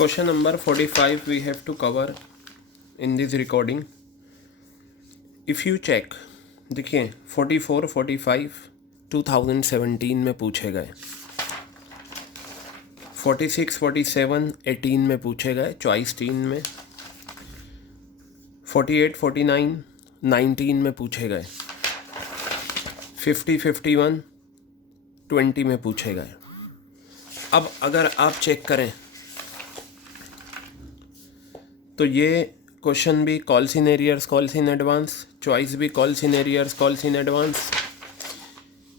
Question number 45 we have to cover in this recording. If you check, देखिए 44, 45 2017 में पूछे गए, 46, 47 18 में पूछे गए चॉइस 3 में, 48, 49 19 में पूछे गए, 50, 51 20 में पूछे गए। अब अगर आप चेक करें तो ये क्वेश्चन भी calls in arrears calls in advance, choice भी calls in arrears calls in advance,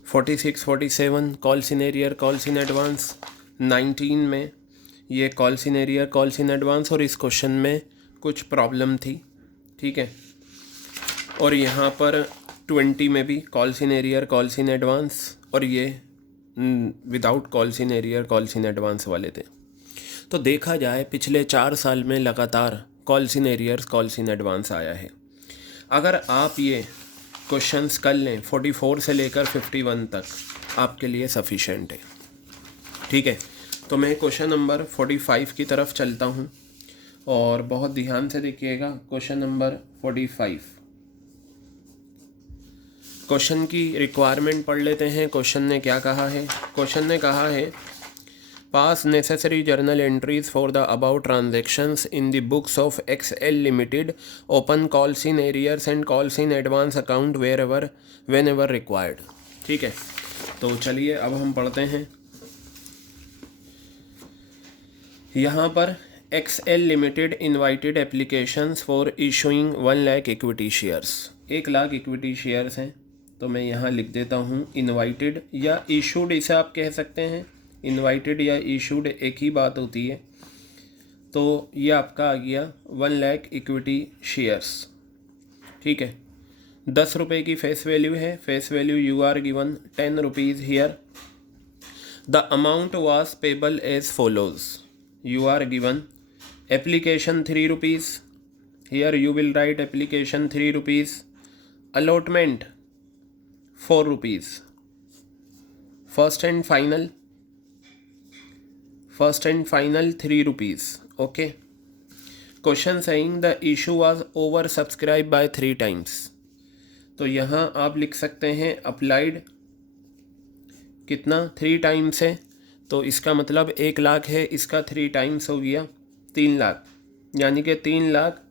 46, 47 calls in arrear calls in advance, 19 में ये calls in arrear calls in advance और इस क्वेश्चन में कुछ प्रॉब्लम थी, ठीक है। और यहाँ पर 20 में भी calls in arrear calls in advance और ये without calls in arrear calls in advance वाले थे। तो देखा जाए पिछले 4 साल में लगातार calls in arrears calls in advance आया है। अगर आप ये क्वेश्चंस कर लें 44 से लेकर 51 तक आपके लिए सफिशेंट है, ठीक है। तो मैं क्वेश्चन नंबर 45 की तरफ चलता हूँ और बहुत ध्यान से देखिएगा। क्वेश्चन नंबर 45, क्वेश्चन की रिक्वायरमेंट पढ़ लेते हैं। क्वेश्चन ने क्या कहा है? क्वेश्चन ने कहा है pass necessary journal entries for the about transactions in the books of XL limited, open calls in arrears and calls in advance account wherever whenever required, ठीक है। तो चलिए अब हम पढ़ते हैं। यहाँ पर XL limited invited applications for issuing 1 lakh equity shares, 1 lakh equity shares हैं। तो मैं यहाँ लिख देता हूँ इन्वाइटेड या इशूड, इसे आप कह सकते हैं। इन्वाइटेड या इशूड एक ही बात होती है। तो ये आपका आ गया 1 लाख इक्विटी शेयर्स, ठीक है। 10 रुपये की फेस वैल्यू है। Face value you are given 10 rupees here. The amount was payable as follows, you are given application 3 rupees, here you will write application 3 rupees, allotment 4 rupees, first and final 3 rupees, okay. Question saying the issue was oversubscribe by 3 times. तो यहाँ आप लिख सकते हैं applied कितना 3 times है, तो इसका मतलब 1 लाख है, इसका 3 टाइम्स हो गया 3 लाख, यानी कि 3 लाख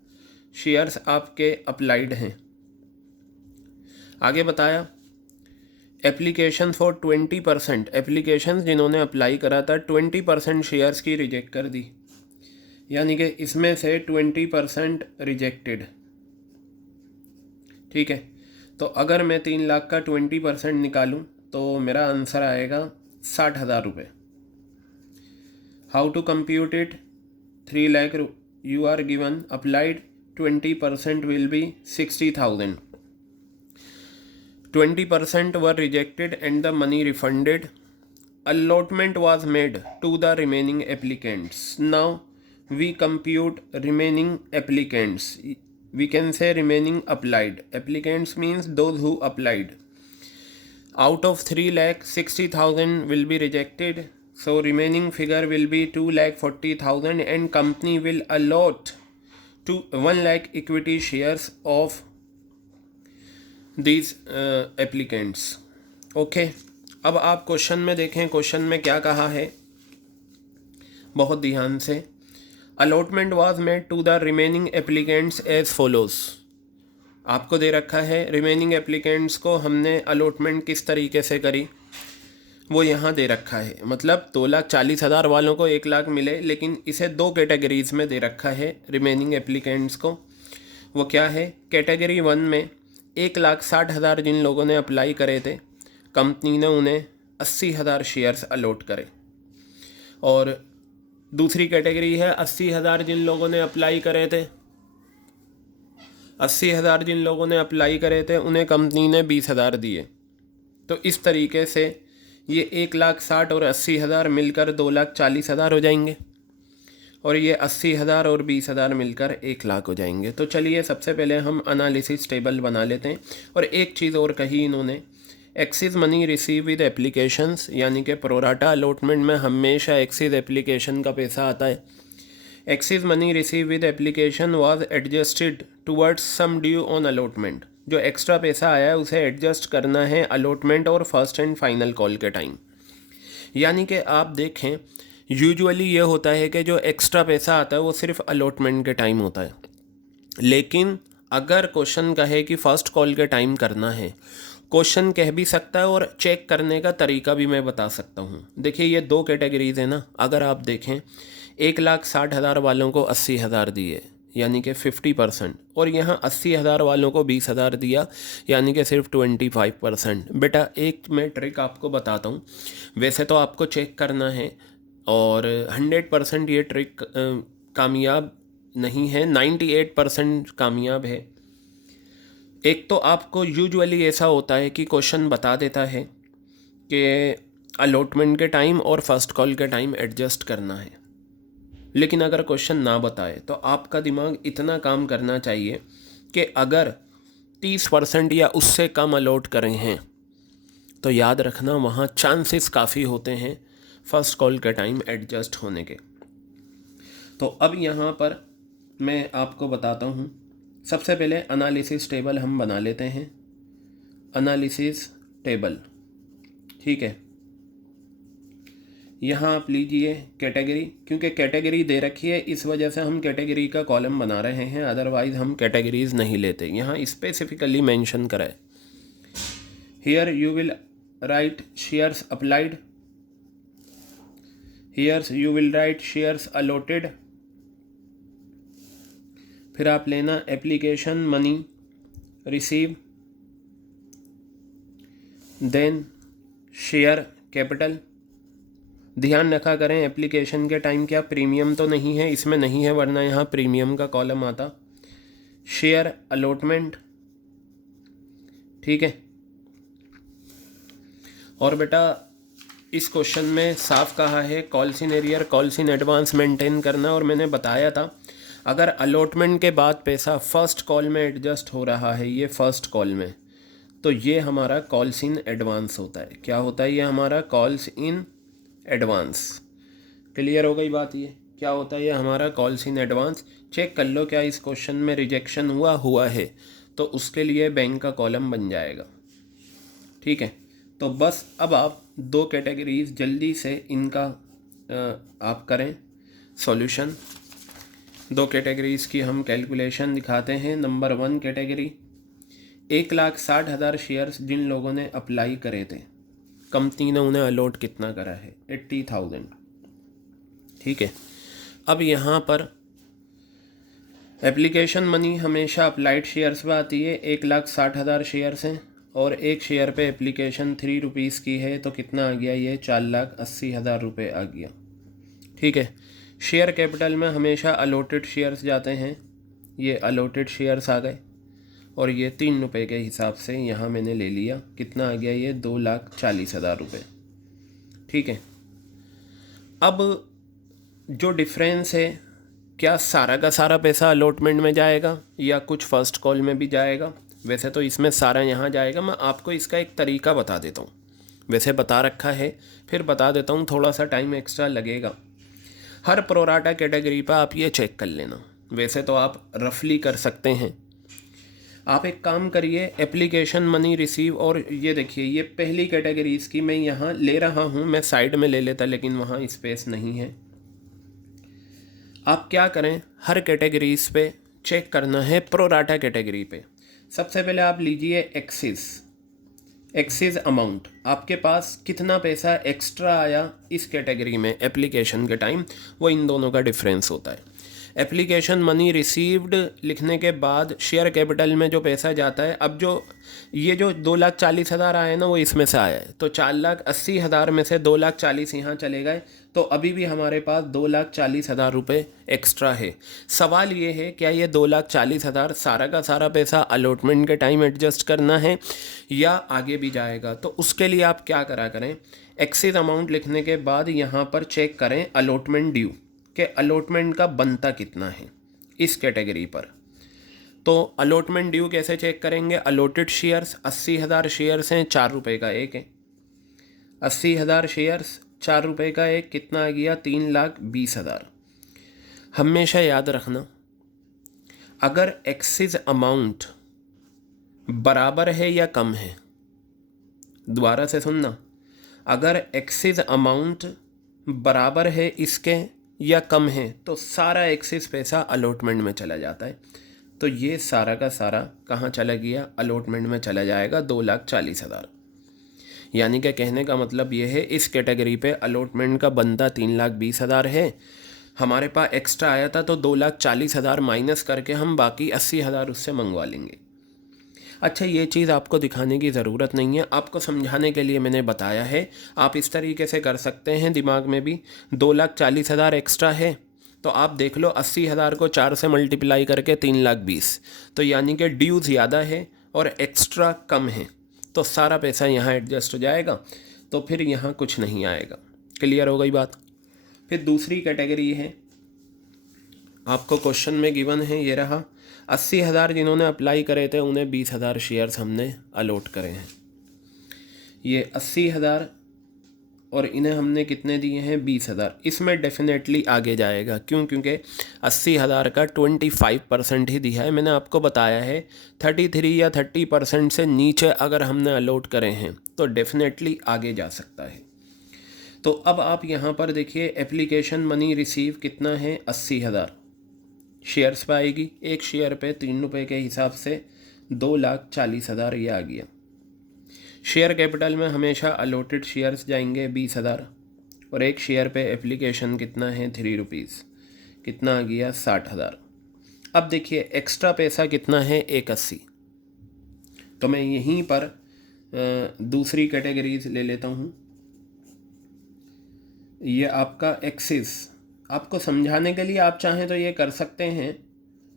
शेयर्स आपके अप्लाइड हैं। आगे बताया एप्लीकेशन फॉर 20%, एप्लीकेशन जिन्होंने अप्लाई करा था 20% शेयर्स की रिजेक्ट कर दी, यानी कि इसमें से 20% रिजेक्टेड, ठीक है। तो अगर मैं 3 लाख का 20% निकालूं तो मेरा आंसर आएगा 60,000 रुपये। How to compute it? 3 lakh you are given, applied 20% will be 60,000, 20% were rejected and the money refunded. Allotment was made to the remaining applicants. Now we compute remaining applicants. We can say remaining applied. Applicants means those who applied. Out of 3 lakh 60,000 will be rejected. So remaining figure will be 2,40,000 and company will allot to 1 lakh equity shares of these applicants, okay. अब आप question में देखें, question में क्या कहा है, बहुत ध्यान से। Allotment was made to the remaining applicants as follows, आपको दे रखा है रिमेनिंग एप्लीकेंट्स को हमने अलॉटमेंट किस तरीके से करी वो यहाँ दे रखा है। मतलब 2,40,000 वालों को 1 लाख मिले, लेकिन इसे 2 कैटेगरीज में दे रखा है रिमेनिंग एप्लीकेंट्स को। वो क्या है? कैटेगरी 1 में 1,60,000 जिन लोगों ने अप्लाई करे थे, कंपनी ने उन्हें 80,000 शेयर्स अलॉट करे। और दूसरी कैटेगरी है 80,000 जिन लोगों ने अप्लाई करे थे, 80,000 जिन लोगों ने अप्लाई करे थे उन्हें कंपनी ने 20,000 दिए। तो इस तरीके से ये 1,60,000 और 80,000 मिलकर 2,40,000 हो जाएंगे और ये 80,000 और 20,000 मिलकर 1 लाख हो जाएंगे। तो चलिए सबसे पहले हम एनालिसिस टेबल बना लेते हैं। और एक चीज़ और कही इन्होंने, axis money receive with applications, यानी कि प्रोराटा अलॉटमेंट में हमेशा एक्सिस एप्लीकेशन का पैसा आता है। Excess money receive with application was adjusted towards sum due on allotment. जो एक्स्ट्रा पैसा आया है उसे एडजस्ट करना है अलॉटमेंट और फर्स्ट एंड फाइनल कॉल के टाइम। यानी कि आप देखें यूजुअली ये होता है कि जो एक्स्ट्रा पैसा आता है वो सिर्फ अलॉटमेंट के टाइम होता है, लेकिन अगर क्वेश्चन कहे कि फ़र्स्ट कॉल के टाइम करना है, क्वेश्चन कह भी सकता है और चेक करने का तरीका भी मैं बता सकता हूँ। देखिए ये दो कैटेगरीज़ है ना, अगर आप देखें 1,60,000 वालों को 80,000 दिए यानी कि 50%, और यहाँ 80,000 वालों को 20,000 दिया यानी कि सिर्फ 25%। बेटा एक मैं ट्रिक आपको बताता हूँ, वैसे तो आपको चेक करना है और 100% ये ट्रिक कामयाब नहीं है, 98% कामयाब है। एक तो आपको यूजुअली ऐसा होता है कि क्वेश्चन बता देता है कि अलॉटमेंट के टाइम और फर्स्ट कॉल के टाइम एडजस्ट करना है, लेकिन अगर क्वेश्चन ना बताए तो आपका दिमाग इतना काम करना चाहिए कि अगर 30% या उससे कम अलॉट करें हैं तो याद रखना वहाँ चांसेस काफ़ी होते हैं फर्स्ट कॉल के टाइम एडजस्ट होने के। तो अब यहाँ पर मैं आपको बताता हूँ। सबसे पहले एनालिसिस टेबल हम बना लेते हैं। एनालिसिस टेबल, ठीक है। यहाँ आप लीजिए कैटेगरी, क्योंकि कैटेगरी दे रखी है इस वजह से हम कैटेगरी का कॉलम बना रहे हैं, अदरवाइज़ हम कैटेगरीज नहीं लेते। यहाँ स्पेसिफिकली मेंशन करा है, here you will write shares applied, here you will write shares allotted, फिर आप लेना application money receive, then share capital. ध्यान रखा करें एप्लीकेशन के टाइम क्या प्रीमियम तो नहीं है, इसमें नहीं है वरना यहाँ प्रीमियम का कॉलम आता। शेयर अलॉटमेंट, ठीक है। और बेटा इस क्वेश्चन में साफ कहा है calls in arrear calls in advance maintain करना, और मैंने बताया था अगर अलॉटमेंट के बाद पैसा फर्स्ट कॉल में एडजस्ट हो रहा है, ये फर्स्ट कॉल में, तो ये हमारा कॉल्स इन एडवांस होता है। क्या होता है ये हमारा कॉल्स इन एडवांस। क्लियर हो गई बात? ये क्या होता है ये हमारा कॉल्स इन एडवांस। चेक कर लो क्या इस क्वेश्चन में रिजेक्शन हुआ है तो उसके लिए बैंक का कॉलम बन जाएगा, ठीक है। तो बस अब आप दो कैटेगरीज जल्दी से इनका आप करें सॉल्यूशन। दो कैटेगरीज की हम कैलकुलेशन दिखाते हैं। नंबर 1 कैटेगरी 1,60,000 शेयर्स जिन लोगों ने अप्लाई करे थे, कंपनी ने उन्हें अलॉट कितना करा है 80,000, ठीक है। अब यहाँ पर एप्लीकेशन मनी हमेशा अप्लाइड शेयर्स में आती है। 1,60,000 शेयर्स हैं और एक शेयर पे एप्लीकेशन 3 रुपीज़ की है, तो कितना आ गया ये 4,80,000 रुपये आ गया, ठीक है। शेयर कैपिटल में हमेशा अलॉटेड शेयर्स जाते हैं, ये अलॉटेड शेयर्स आ गए और ये 3 रुपये के हिसाब से यहाँ मैंने ले लिया, कितना आ गया ये 2,40,000 रुपये, ठीक है। अब जो डिफरेंस है, क्या सारा का सारा पैसा अलॉटमेंट में जाएगा या कुछ फर्स्ट कॉल में भी जाएगा? वैसे तो इसमें सारा यहाँ जाएगा। मैं आपको इसका एक तरीका बता देता हूँ, वैसे बता रखा है फिर बता देता हूँ, थोड़ा सा टाइम एक्स्ट्रा लगेगा। हर प्रोराटा कैटेगरी पर आप ये चेक कर लेना, वैसे तो आप रफली कर सकते हैं। आप एक काम करिए, एप्लीकेशन मनी रिसीव, और ये देखिए ये पहली कैटेगरी इसकी मैं यहाँ ले रहा हूँ, मैं साइड में ले लेता लेकिन वहाँ स्पेस नहीं है। आप क्या करें, हर कैटेगरीज पे चेक करना है प्रोराटा कैटेगरी पे। सबसे पहले आप लीजिए एक्सिस अमाउंट, आपके पास कितना पैसा एक्स्ट्रा आया इस कैटेगरी में एप्लीकेशन के टाइम, वो इन दोनों का डिफरेंस होता है। एप्लीकेशन मनी रिसीव्ड लिखने के बाद शेयर कैपिटल में जो पैसा जाता है, अब जो ये जो 2,40,000 आए ना वो इसमें से आया है, तो 4,80,000 में से 2,40,000 यहाँ चले गए, तो अभी भी हमारे पास 2,40,000 रुपये एक्स्ट्रा है। सवाल ये है क्या ये 2,40,000 सारा का सारा पैसा अलॉटमेंट के टाइम एडजस्ट करना है या आगे भी जाएगा? तो उसके लिए आप क्या करा करें, एक्सिस अमाउंट लिखने के बाद यहाँ पर चेक करें अलॉटमेंट ड्यू के अलॉटमेंट का बनता कितना है इस कैटेगरी पर। तो अलॉटमेंट ड्यू कैसे चेक करेंगे, अलॉटेड शेयर्स 80,000 शेयर्स हैं, 4 रुपये का एक है। 80,000 शेयर्स 4 रुपये का एक, कितना आ गया 3,20,000। हमेशा याद रखना, अगर एक्सिस अमाउंट बराबर है या कम है, दोबारा से सुनना, अगर एक्सिस अमाउंट बराबर है इसके या कम है तो सारा एक्सिस पैसा अलॉटमेंट में चला जाता है। तो ये सारा का सारा कहाँ चला गया, अलॉटमेंट में चला जाएगा 2,40,000। यानी कि कहने का मतलब ये है इस कैटेगरी पे अलॉटमेंट का बंदा 3,20,000 है, हमारे पास एक्स्ट्रा आया था तो 2,40,000 माइनस करके हम बाकी 80,000 उससे मंगवा लेंगे। अच्छा, ये चीज़ आपको दिखाने की ज़रूरत नहीं है, आपको समझाने के लिए मैंने बताया है। आप इस तरीके से कर सकते हैं दिमाग में भी, 2,40,000 एक्स्ट्रा है तो आप देख लो 80,000 को 4 से मल्टीप्लाई करके 3,20,000, तो यानी कि ड्यू ज़्यादा है और एक्स्ट्रा कम है, तो सारा पैसा यहाँ एडजस्ट हो जाएगा, तो फिर यहाँ कुछ नहीं आएगा। क्लियर हो गई बात। फिर दूसरी कैटेगरी है, आपको क्वेश्चन में गिवन है, ये रहा 80,000 जिन्होंने अप्लाई करे थे उन्हें 20,000 शेयर्स हमने अलॉट करे हैं। ये 80,000 और इन्हें हमने कितने दिए हैं, 20,000। इसमें डेफिनेटली आगे जाएगा, क्यों? क्योंकि 80,000 का 25% ही दिया है। मैंने आपको बताया है 33 या 30% से नीचे अगर हमने अलॉट करे हैं तो डेफिनेटली आगे जा सकता है। तो अब आप यहाँ पर देखिए, एप्लीकेशन मनी रिसीव कितना है, 80,000 शेयर्स पे आएगी। एक शेयर पे 3 रुपये के हिसाब से 2,40,000 ये आ गया। शेयर कैपिटल में हमेशा अलॉटेड शेयर्स जाएंगे 20,000, और एक शेयर पे एप्लीकेशन कितना है, 3 रुपीज़, कितना आ गया, 60,000। अब देखिए एक्स्ट्रा पैसा कितना है, 180। तो मैं यहीं पर दूसरी कैटेगरीज ले लेता हूँ। ये आपका एक्सिस, आपको समझाने के लिए आप चाहें तो ये कर सकते हैं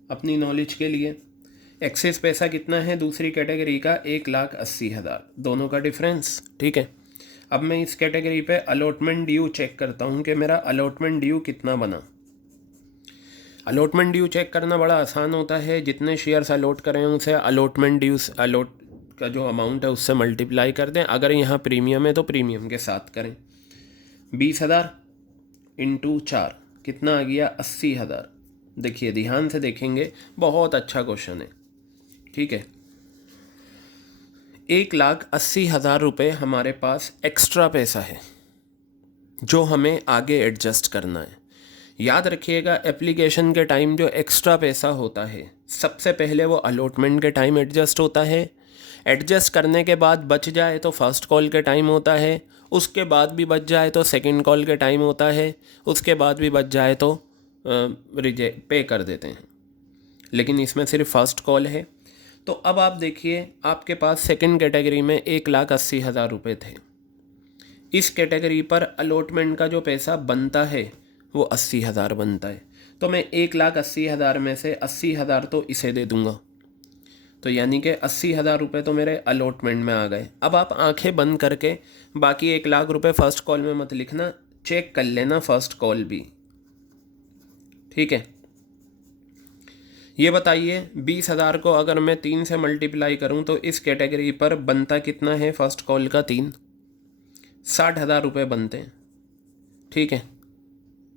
अपनी नॉलेज के लिए। एक्सिस पैसा कितना है दूसरी कैटेगरी का, 1,80,000, दोनों का डिफरेंस। ठीक है, अब मैं इस कैटेगरी पे अलॉटमेंट ड्यू चेक करता हूँ कि मेरा अलॉटमेंट ड्यू कितना बना। अलॉटमेंट ड्यू चेक करना बड़ा आसान होता है, जितने शेयर्स अलॉट करें उसे अलॉटमेंट ड्यूस, अलॉट का जो अमाउंट है उससे मल्टीप्लाई कर दें। अगर यहाँ प्रीमियम है तो प्रीमियम के साथ करें। 20,000 इंटू 4 कितना आ गया, 80,000। देखिए ध्यान से देखेंगे, बहुत अच्छा क्वेश्चन है। ठीक है, 1,80,000 रुपये हमारे पास एक्स्ट्रा पैसा है जो हमें आगे एडजस्ट करना है। याद रखिएगा, एप्लीकेशन के टाइम जो एक्स्ट्रा पैसा होता है सबसे पहले वो अलॉटमेंट के टाइम एडजस्ट होता है। एडजस्ट करने के बाद बच जाए तो फर्स्ट कॉल के टाइम होता है, उसके बाद भी बच जाए तो सेकंड कॉल के टाइम होता है, उसके बाद भी बच जाए तो पे कर देते हैं। लेकिन इसमें सिर्फ फर्स्ट कॉल है। तो अब आप देखिए, आपके पास सेकंड कैटेगरी में 1,80,000 रुपये थे। इस कैटेगरी पर अलॉटमेंट का जो पैसा बनता है वो 80,000 बनता है। तो मैं 1,80,000 में से 80,000 तो इसे दे दूंगा, तो यानी कि 80,000 रुपये तो मेरे अलॉटमेंट में आ गए। अब आप आंखें बंद करके बाकी 1,00,000 रुपये फर्स्ट कॉल में मत लिखना, चेक कर लेना फर्स्ट कॉल भी। ठीक है, ये बताइए 20,000 को अगर मैं 3 से मल्टीप्लाई करूं तो इस कैटेगरी पर बनता कितना है, फर्स्ट कॉल का 3, 60,000 रुपये बनते हैं। ठीक है,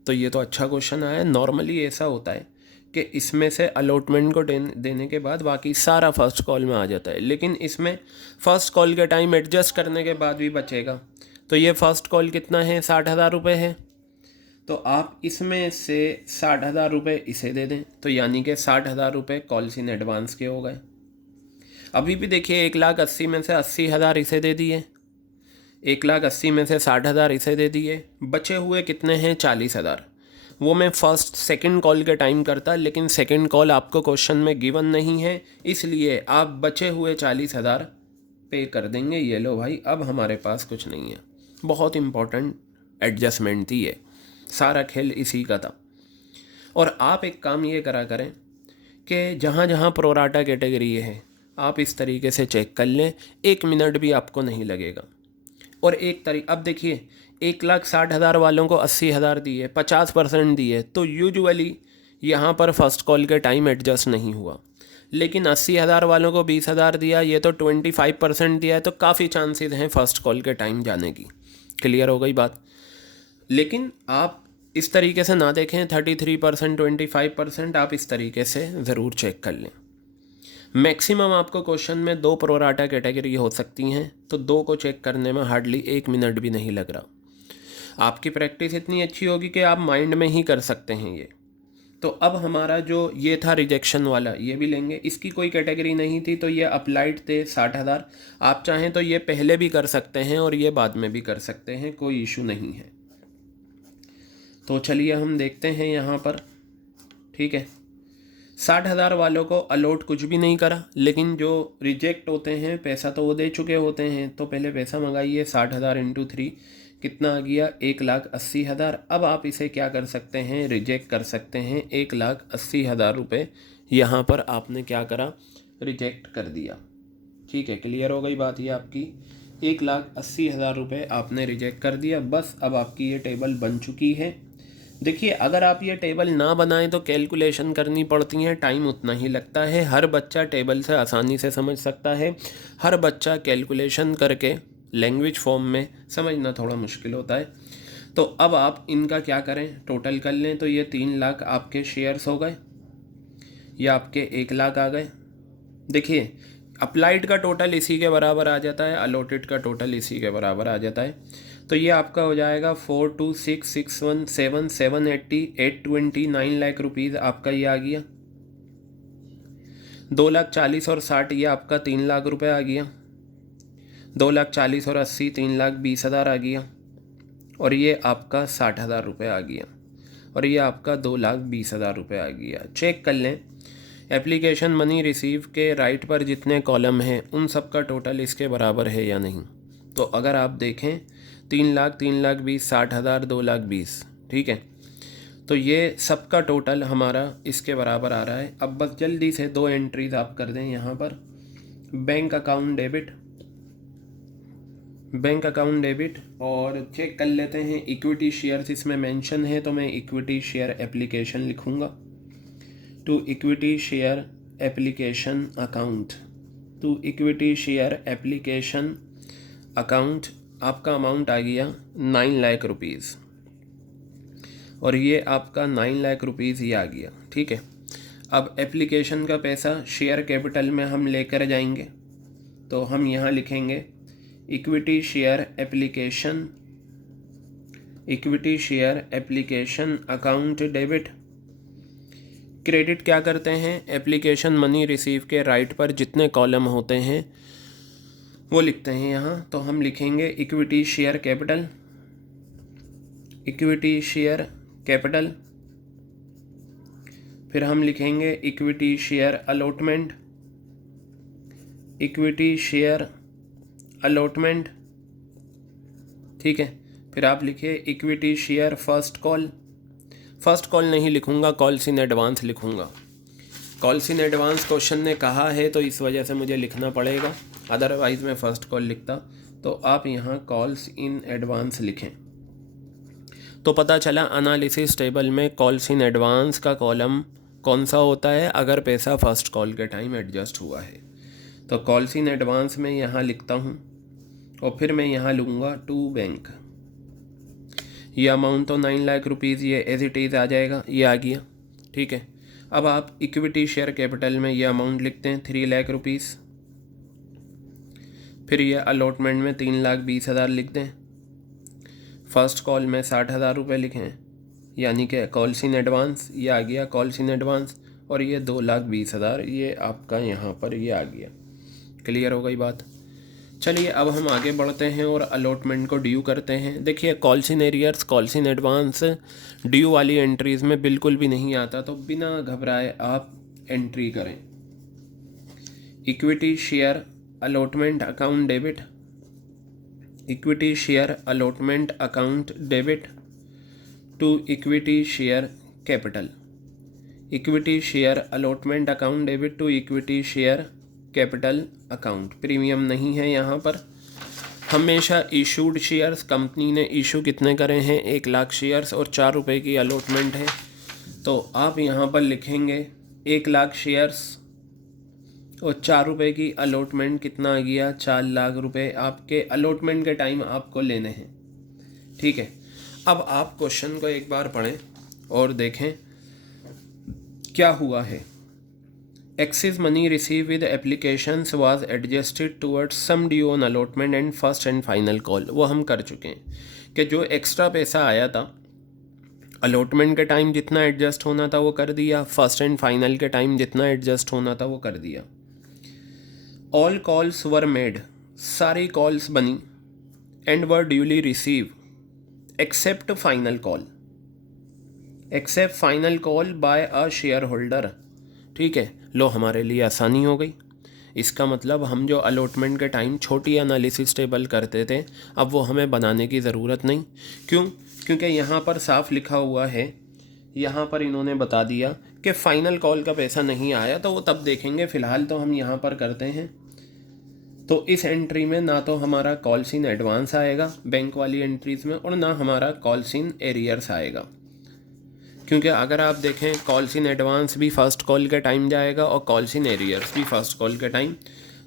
तो ये तो अच्छा क्वेश्चन आया। नॉर्मली ऐसा होता है कि इसमें से अलॉटमेंट को देने के बाद बाकी सारा फर्स्ट कॉल में आ जाता है, लेकिन इसमें फ़र्स्ट कॉल के टाइम एडजस्ट करने के बाद भी बचेगा। तो ये फ़र्स्ट कॉल कितना है, 60,000 रुपये है। तो आप इसमें से 60,000 रुपये इसे दे दें, तो यानी कि 60,000 रुपये कॉल्स इन एडवांस के हो गए। अभी भी देखिए 1,80,000 में से 80,000 इसे दे दिए, 1,80,000 में से 60,000 इसे दे दिए, बचे हुए कितने हैं, 40,000। वो मैं फर्स्ट सेकंड कॉल के टाइम करता, लेकिन सेकंड कॉल आपको क्वेश्चन में गिवन नहीं है, इसलिए आप बचे हुए 40,000 पे कर देंगे। ये लो भाई, अब हमारे पास कुछ नहीं है। बहुत इम्पोर्टेंट एडजस्टमेंट थी ये, सारा खेल इसी का था। और आप एक काम ये करा करें कि जहाँ जहाँ प्रोराटा कैटेगरी है आप इस तरीके से चेक कर लें, 1 मिनट भी आपको नहीं लगेगा। और अब देखिए 1,60,000 वालों को 80,000 दिए, 50% दिए, तो यूजुअली यहाँ पर फर्स्ट कॉल के टाइम एडजस्ट नहीं हुआ। लेकिन 80,000 वालों को 20,000 दिया, ये तो 25% दिया है, तो काफ़ी चांसेस हैं फर्स्ट कॉल के टाइम जाने की। क्लियर हो गई बात। लेकिन आप इस तरीके से ना देखें, 33%, 25%, आप इस तरीके से ज़रूर चेक कर लें। मैक्सिमम आपको क्वेश्चन में 2 प्रोराटा कैटेगरी हो सकती हैं, तो 2 को चेक करने में हार्डली 1 मिनट भी नहीं लग रहा। आपकी प्रैक्टिस इतनी अच्छी होगी कि आप माइंड में ही कर सकते हैं ये। तो अब हमारा जो ये था रिजेक्शन वाला, ये भी लेंगे। इसकी कोई कैटेगरी नहीं थी तो ये अप्लाइड थे 60,000। आप चाहें तो ये पहले भी कर सकते हैं और ये बाद में भी कर सकते हैं, कोई इशू नहीं है। तो चलिए हम देखते हैं यहाँ पर। ठीक है, 60,000 वालों को अलॉट कुछ भी नहीं करा, लेकिन जो रिजेक्ट होते हैं पैसा तो वो दे चुके होते हैं। तो पहले पैसा मंगाइए, 60,000 इंटू 3 कितना आ गया, 1,80,000। अब आप इसे क्या कर सकते हैं, रिजेक्ट कर सकते हैं। 1,80,000 रुपये यहाँ पर आपने क्या करा, रिजेक्ट कर दिया। ठीक है, क्लियर हो गई बात ये आपकी। 1,80,000 रुपये आपने रिजेक्ट कर दिया। बस अब आपकी ये टेबल बन चुकी है। देखिए, अगर आप ये टेबल ना बनाएं तो कैलकुलेशन करनी पड़ती हैं, टाइम उतना ही लगता है। हर बच्चा टेबल से आसानी से समझ सकता है, हर बच्चा कैलकुलेशन करके लैंग्वेज फॉर्म में समझना थोड़ा मुश्किल होता है। तो अब आप इनका क्या करें, टोटल कर लें। तो ये 3 लाख आपके शेयर्स हो गए, ये आपके 1 लाख आ गए। देखिए, अप्लाइड का टोटल इसी के बराबर आ जाता है, अलॉटेड का टोटल इसी के बराबर आ जाता है। तो ये आपका हो जाएगा 426,617,780, 829 लाख रुपीज़ आपका ये आ गया। 2,40,000 और 60 ये आपका 3 लाख रुपए आ गया। 2,40,000 और 80 3,20,000 आ गया। और ये आपका 60,000 रुपये आ गया। और ये आपका 2,20,000 रुपये आ गया। चेक कर लें, एप्लीकेशन मनी रिसीव के राइट पर जितने कॉलम हैं उन सब का टोटल इसके बराबर है या नहीं। तो अगर आप देखें, 3 लाख, 3,20,000, 60,000, 2,20,000, ठीक है। तो ये सब का टोटल हमारा इसके बराबर आ रहा है। अब बस जल्दी से 2 एंट्रीज आप कर दें यहाँ पर। Bank account debit, bank account debit, और चेक कर लेते हैं इक्विटी शेयर्स इसमें मेंशन है, तो मैं इक्विटी शेयर एप्लीकेशन लिखूँगा। To equity share application account, to equity share application account, आपका अमाउंट आ गया 9 लाख रुपीज़। और ये आपका 9 लाख रुपीज़ ये आ गया। ठीक है, अब एप्लीकेशन का पैसा शेयर कैपिटल में हम लेकर जाएंगे। तो हम यहाँ लिखेंगे equity share application, equity share application account debit. Credit क्या करते हैं, एप्लीकेशन मनी रिसीव के राइट पर जितने कॉलम होते हैं वो लिखते हैं यहाँ। तो हम लिखेंगे equity share capital, equity share capital. फिर हम लिखेंगे equity share allotment, equity share allotment. ठीक है, फिर आप लिखिए equity share first call. First call नहीं लिखूँगा, कॉल्स इन एडवांस लिखूँगा। कॉल्स इन एडवांस क्वेश्चन ने कहा है तो इस वजह से मुझे लिखना पड़ेगा, अदरवाइज़ मैं फ़र्स्ट कॉल लिखता। तो आप यहाँ कॉल्स इन एडवांस लिखें। तो पता चला एनालिसिस टेबल में कॉल्स इन एडवांस का कॉलम कौन सा होता है अगर पैसा फ़र्स्ट कॉल के टाइम एडजस्ट हुआ है। तो कॉल्स इन एडवांस में यहाँ लिखता हूँ और फिर मैं यहाँ लूँगा टू बैंक। ये अमाउंट तो 9 लाख रुपीज़ ये एज इट इज़ आ जाएगा, ये आ गया। ठीक है, अब आप इक्विटी शेयर कैपिटल में ये अमाउंट लिखते हैं 3 लाख रुपीज़। फिर ये अलॉटमेंट में 3,20,000 लिख दें। फर्स्ट कॉल में 60,000 रुपये लिखें, यानी कि कॉल्स इन एडवांस ये आ गया, कॉल्स इन एडवांस। और ये 2,20,000 ये आपका यहाँ पर ये आ गया। क्लियर हो गई बात। चलिए अब हम आगे बढ़ते हैं और अलॉटमेंट को ड्यू करते हैं। देखिए, calls in arrears, calls in advance due वाली एंट्रीज़ में बिल्कुल भी नहीं आता, तो बिना घबराए आप एंट्री करें। Equity share allotment account debit, equity share allotment account debit to equity share capital, equity share allotment account debit to equity share capital account. Premium नहीं है यहाँ पर। हमेशा इशूड शेयर्स, कंपनी ने इशू कितने करे हैं, 1 लाख शेयर्स और 4 रुपये की अलॉटमेंट है। तो आप यहाँ पर लिखेंगे 1 लाख शेयर्स और 4 रुपये की अलॉटमेंट, कितना आ गया, 4 लाख रुपये आपके अलॉटमेंट के टाइम आपको लेने हैं। ठीक है, अब आप क्वेश्चन को एक बार पढ़ें और देखें क्या हुआ है। Axis money received with applications was adjusted towards some due on allotment and first and final call। वो हम कर चुके हैं कि जो एक्स्ट्रा पैसा आया था अलॉटमेंट के टाइम जितना एडजस्ट होना था वो कर दिया, फर्स्ट एंड फाइनल के टाइम जितना एडजस्ट होना था वो कर दिया। ऑल कॉल्स वर मेड, सारी कॉल्स बनी, and were duly receive except final call by a shareholder. ठीक है, लो हमारे लिए आसानी हो गई। इसका मतलब हम जो अलॉटमेंट के टाइम छोटी एनालिसिस टेबल करते थे अब वो हमें बनाने की ज़रूरत नहीं। क्यों? क्योंकि यहाँ पर साफ लिखा हुआ है, यहाँ पर इन्होंने बता दिया कि फ़ाइनल कॉल का पैसा नहीं आया तो वो तब देखेंगे, फ़िलहाल तो हम यहाँ पर करते हैं। तो इस एंट्री में ना तो हमारा कॉल्स इन एडवांस आएगा बैंक वाली एंट्रीज़ में, और ना हमारा कॉल्स इन एरियर्स आएगा। क्योंकि अगर आप देखें कॉल्स इन एडवांस भी फर्स्ट कॉल के टाइम जाएगा और कॉल्स इन एरियर्स भी फर्स्ट कॉल के टाइम।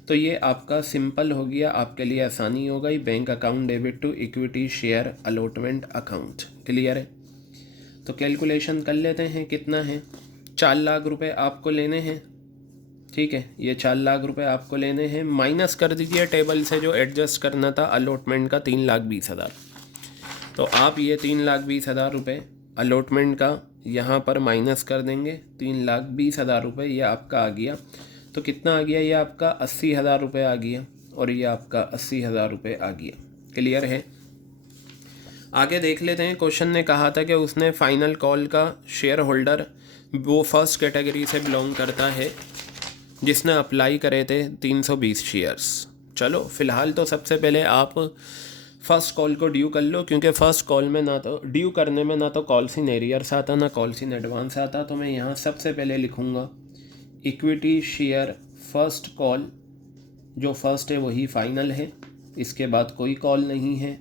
तो ये आपका सिंपल हो गया, आपके लिए आसानी हो गई। Bank account debit to equity share allotment account. Clear है? तो कैलकुलेशन कर लेते हैं कितना है। 4 लाख रुपए आपको लेने हैं। ठीक है, ये 4 लाख रुपए आपको लेने हैं। माइनस कर दीजिए टेबल से जो एडजस्ट करना था अलॉटमेंट का 3,20,000। तो आप ये 3,20,000 रुपये अलॉटमेंट का यहाँ पर माइनस कर देंगे। 3,20,000 रुपये ये आपका आ गया। तो कितना आ गया? ये आपका 80,000 रुपये आ गया, और ये आपका 80,000 रुपये आ गया। क्लियर है? आगे देख लेते हैं। क्वेश्चन ने कहा था कि उसने फाइनल कॉल का शेयर होल्डर वो फर्स्ट कैटेगरी से बिलोंग करता है जिसने अप्लाई करे थे 320 शेयर्स। चलो फ़िलहाल तो सबसे पहले आप फ़र्स्ट कॉल को ड्यू कर लो, क्योंकि फ़र्स्ट कॉल में ना तो ड्यू करने में ना तो कॉल्स इन एरियर्स आता ना कॉल्स इन एडवांस आता। तो मैं यहाँ सबसे पहले लिखूँगा इक्विटी शेयर फर्स्ट कॉल, जो फर्स्ट है वही फाइनल है, इसके बाद कोई कॉल नहीं है।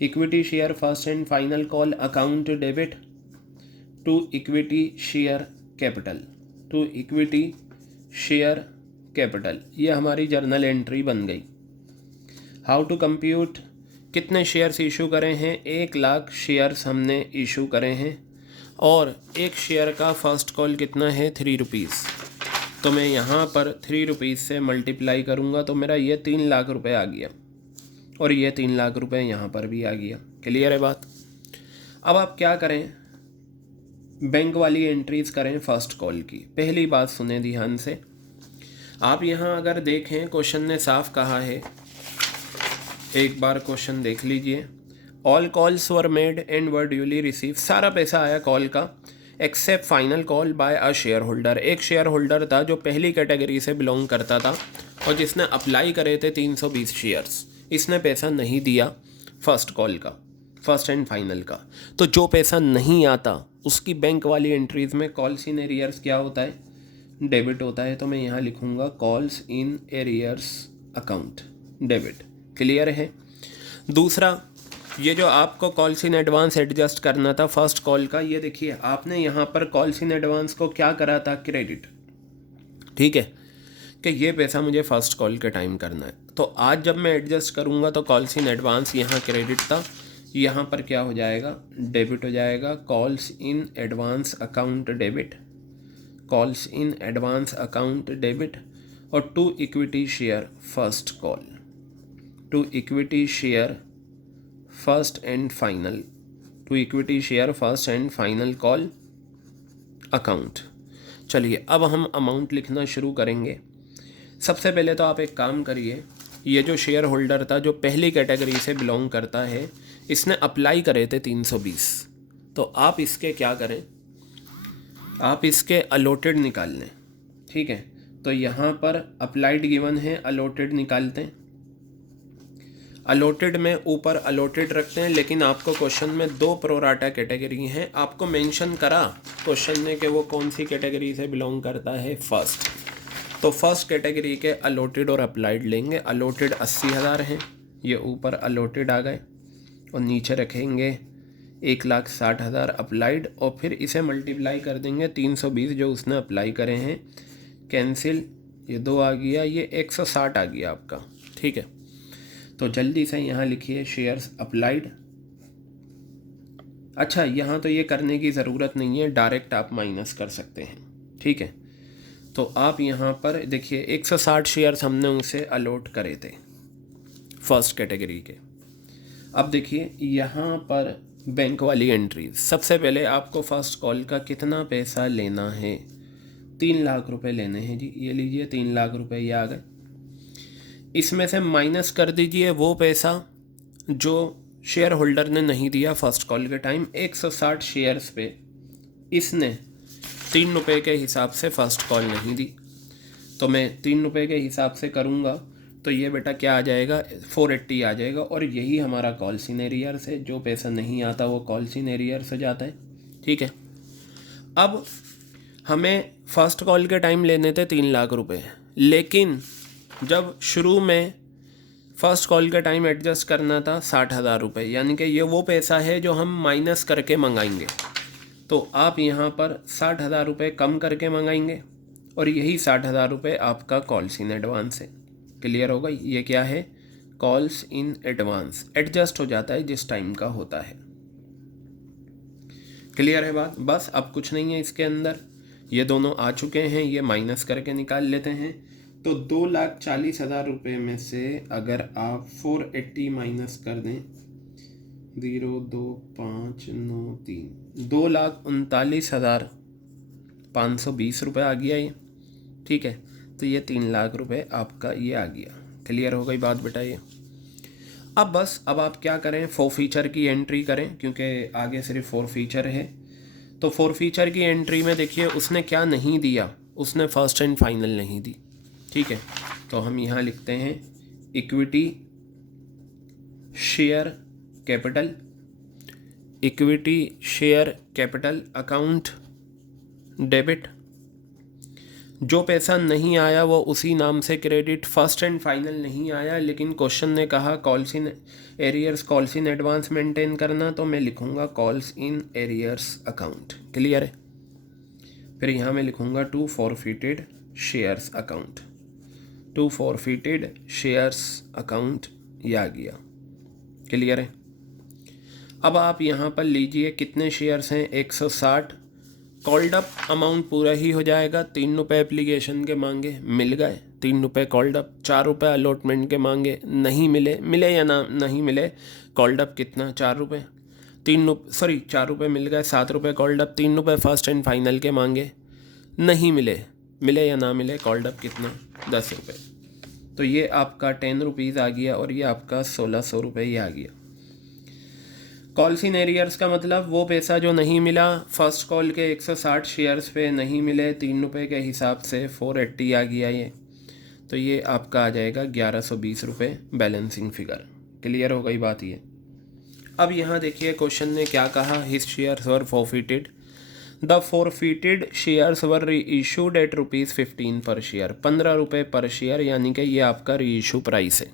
Equity share first and final call account debit to equity share capital, to equity share capital. ये हमारी जर्नल एंट्री बन गई। हाउ टू कंप्यूट, कितने शेयर्स इशू करे हैं? 1 लाख शेयर्स हमने इशू करे हैं, और एक शेयर का फर्स्ट कॉल कितना है? 3 रुपीज़। तो मैं यहाँ पर 3 रुपीज़ से मल्टीप्लाई करूँगा तो मेरा ये 3 लाख रुपए आ गया, और ये 3 लाख रुपए यहाँ पर भी आ गया। क्लियर है बात? अब आप क्या करें, बैंक वाली एंट्रीज़ करें फर्स्ट कॉल की। पहली बात सुने ध्यान से, आप यहाँ अगर देखें क्वेश्चन ने साफ कहा है, एक बार क्वेश्चन देख लीजिए। All calls were made and were duly receive, सारा पैसा आया कॉल का except final call by a shareholder. एक शेयर होल्डर था जो पहली कैटेगरी से बिलोंग करता था और जिसने अप्लाई करे थे 320 शेयर्स। इसने पैसा नहीं दिया फर्स्ट कॉल का, फर्स्ट एंड फाइनल का। तो जो पैसा नहीं आता उसकी बैंक वाली एंट्रीज़ में कॉल्स इन एरियर्स क्या होता है? डेबिट होता है। तो मैं यहाँ लिखूँगा calls in arrears account debit. Clear है? दूसरा, ये जो आपको कॉल्स इन एडवांस एडजस्ट करना था फर्स्ट कॉल का, ये देखिए आपने यहाँ पर कॉल्स इन एडवांस को क्या करा था? क्रेडिट। ठीक है, कि ये पैसा मुझे फर्स्ट कॉल के टाइम करना है। तो आज जब मैं एडजस्ट करूँगा तो कॉल्स इन एडवांस यहाँ क्रेडिट था, यहाँ पर क्या हो जाएगा? डेबिट हो जाएगा। Calls in advance account debit, calls in advance account debit, और to equity share first call, to equity share first and final, to equity share first and final call account. चलिए अब हम अमाउंट लिखना शुरू करेंगे। सबसे पहले तो आप एक काम करिए, ये जो शेयर होल्डर था जो पहली कैटेगरी से बिलोंग करता है, इसने अप्लाई करे थे 320। तो आप इसके क्या करें, आप इसके अलॉटेड निकाल लें। ठीक है, तो यहाँ पर अप्लाइड गिवन है, अलॉटेड निकालते हैं। अलॉटेड में ऊपर अलॉटेड रखते हैं, लेकिन आपको क्वेश्चन में 2 प्रोराटा कैटेगरी हैं। आपको मेंशन करा क्वेश्चन ने कि वो कौन सी कैटेगरी से बिलोंग करता है? फर्स्ट। तो फर्स्ट कैटेगरी के अलॉटेड और अप्लाइड लेंगे। अलॉटेड 80,000 हैं, ये ऊपर अलॉटेड आ गए, और नीचे रखेंगे 1,60,000 अप्लाइड, और फिर इसे मल्टीप्लाई कर देंगे 320 जो उसने अप्लाई करे हैं। कैंसिल, ये 2 आ गया, ये 160 आ गया आपका। ठीक है, तो जल्दी से यहाँ लिखिए शेयर्स अप्लाइड अच्छा, यहाँ तो ये करने की ज़रूरत नहीं है, डायरेक्ट आप माइनस कर सकते हैं, ठीक है। तो आप यहाँ पर देखिए 160 शेयर्स हमने उसे अलॉट करे थे फर्स्ट कैटेगरी के। अब देखिए यहाँ पर बैंक वाली एंट्री, सबसे पहले आपको फर्स्ट कॉल का कितना पैसा लेना है, 3 लाख रुपए लेने हैं जी। ये लीजिए 3 लाख रुपए, ये आ गए। इसमें से माइनस कर दीजिए वो पैसा जो शेयर होल्डर ने नहीं दिया फर्स्ट कॉल के टाइम। 160 शेयर्स पे इसने 3 रुपये के हिसाब से फर्स्ट कॉल नहीं दी, तो मैं 3 रुपये के हिसाब से करूँगा तो ये बेटा क्या आ जाएगा, 480 आ जाएगा। और यही हमारा कॉल्स इन एरियर्स है, जो पैसा नहीं आता वो कॉल्स इन एरियर्स हो जाता है, ठीक है। अब हमें फर्स्ट कॉल के टाइम लेने थे 3 लाख रुपए, लेकिन जब शुरू में फ़र्स्ट कॉल का टाइम एडजस्ट करना था 60,000 रुपये, यानी कि ये वो पैसा है जो हम माइनस करके मंगाएंगे। तो आप यहाँ पर 60,000 रुपये कम करके मंगाएंगे और यही 60,000 रुपये आपका कॉल्स इन एडवांस है। क्लियर होगा, ये क्या है, कॉल्स इन एडवांस, एडजस्ट हो जाता है जिस टाइम का होता है। क्लियर है बात, बस अब कुछ नहीं है इसके अंदर, ये दोनों आ चुके हैं, ये माइनस करके निकाल लेते हैं। तो 2,40,000 रुपये में से अगर आप 480 माइनस कर दें, 0,2593, 2,39,520 रुपये आ गया ये, ठीक है। तो ये 3 लाख रुपए आपका ये आ गया। क्लियर हो गई बात बेटा ये। अब बस अब आप क्या करें, 4 फीचर की एंट्री करें, क्योंकि आगे सिर्फ 4 फीचर है। तो 4 फीचर की एंट्री में देखिए उसने क्या नहीं दिया, उसने फर्स्ट एंड फाइनल नहीं दी, ठीक है। तो हम यहाँ लिखते हैं equity share capital, equity share capital account debit. जो पैसा नहीं आया वो उसी नाम से क्रेडिट, फर्स्ट एंड फाइनल नहीं आया, लेकिन क्वेश्चन ने कहा calls in arrears calls in advance maintain करना, तो मैं लिखूँगा calls in arrears account. Clear है। फिर यहाँ मैं लिखूँगा to forfeited shares account, to forfeited shares account, ये आ गया। क्लियर है। अब आप यहाँ पर लीजिए कितने शेयर्स हैं, 160। कॉल्ड अप अमाउंट पूरा ही हो जाएगा, 3 रुपये एप्लीकेशन के मांगे, मिल गए 3 रुपये कॉल्ड अप, 4 रुपये अलॉटमेंट के मांगे, नहीं मिले, मिले या ना नहीं मिले, कॉल्ड अप कितना 4 रुपये, 4 रुपये मिल गए, 7 रुपये कॉल्ड अप, 3 रुपये फर्स्ट एंड फाइनल के मांगे, नहीं मिले, मिले या ना मिले, कॉल्ड अप कितना 10 रुपये। तो ये आपका 10 रुपीज़ आ गया और ये आपका 1600 रुपये ही आ गया। कॉल्स इन एरियर्स का मतलब वो पैसा जो नहीं मिला, फर्स्ट कॉल के 160 शेयर्स पे नहीं मिले, 3 रुपये के हिसाब से 480 आ गया ये, तो ये आपका आ जाएगा 1120 रुपये बैलेंसिंग फिगर। क्लियर हो गई बात ये। अब यहाँ देखिए क्वेश्चन ने क्या कहा, his shares were forfeited, the forfeited shares वर री इशूड एट ₹15 पर शेयर, 15 रुपये पर शेयर, यानी कि ये आपका री इशू प्राइस है।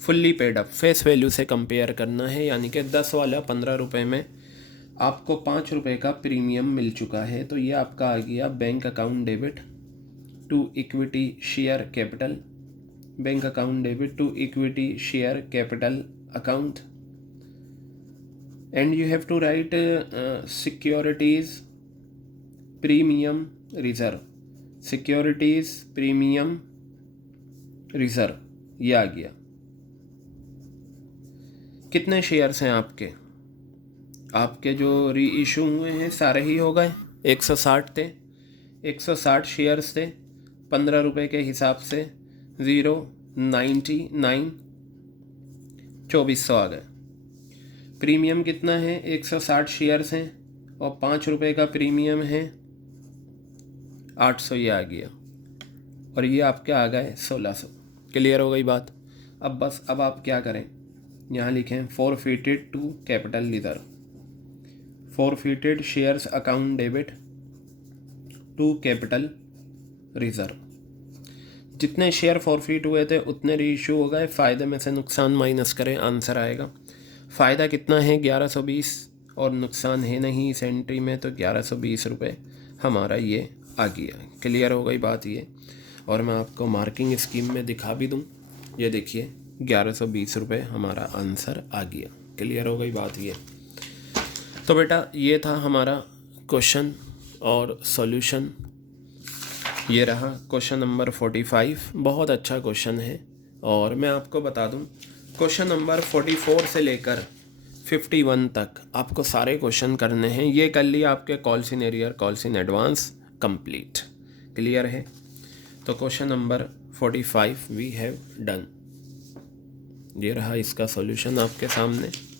Fully paid up, face value से कंपेयर करना है, यानी कि 10 वाला 15 रुपये में आपको 5 रुपये का प्रीमियम मिल चुका है। तो ये आपका आ गया bank account debit to equity share capital, bank account debit to equity share capital account, and you have to write securities premium reserve, securities premium reserve, ये आ गया। कितने शेयर्स हैं आपके, आपके जो री इशू हुए हैं सारे ही हो गए, 160 थे, 160 शेयर्स थे, 15 रुपये के हिसाब से 0.99, 2400 आ गए। प्रीमियम कितना है, 160 शेयर्स हैं और 5 रुपये का प्रीमियम है, 800 ये आ गया, और ये आपके आ गए 1600। क्लियर हो गई बात। अब बस अब आप क्या करें, यहाँ लिखें forfeited to capital reserve, forfeited shares account debit to capital reserve. जितने शेयर फॉरफिट हुए थे उतने रीइशू हो गए, फ़ायदे में से नुकसान माइनस करें, आंसर आएगा। फ़ायदा कितना है 1120 और नुकसान है नहीं इस एंट्री में, तो 1120 रुपये हमारा ये आ गया। क्लियर हो गई बात ये। और मैं आपको मार्किंग स्कीम में दिखा भी दूँ, ये देखिए 1120 रुपये हमारा आंसर आ गया। क्लियर हो गई बात ये। तो बेटा ये था हमारा क्वेश्चन और सॉल्यूशन। ये रहा क्वेश्चन नंबर 45, बहुत अच्छा क्वेश्चन है। और मैं आपको बता दूं, क्वेश्चन नंबर 44 से लेकर 51 तक आपको सारे क्वेश्चन करने हैं। ये कर लिया आपके calls in arrear, calls in advance complete. Clear है? तो question number 45 we have done. ये रहा इसका सॉल्यूशन आपके सामने।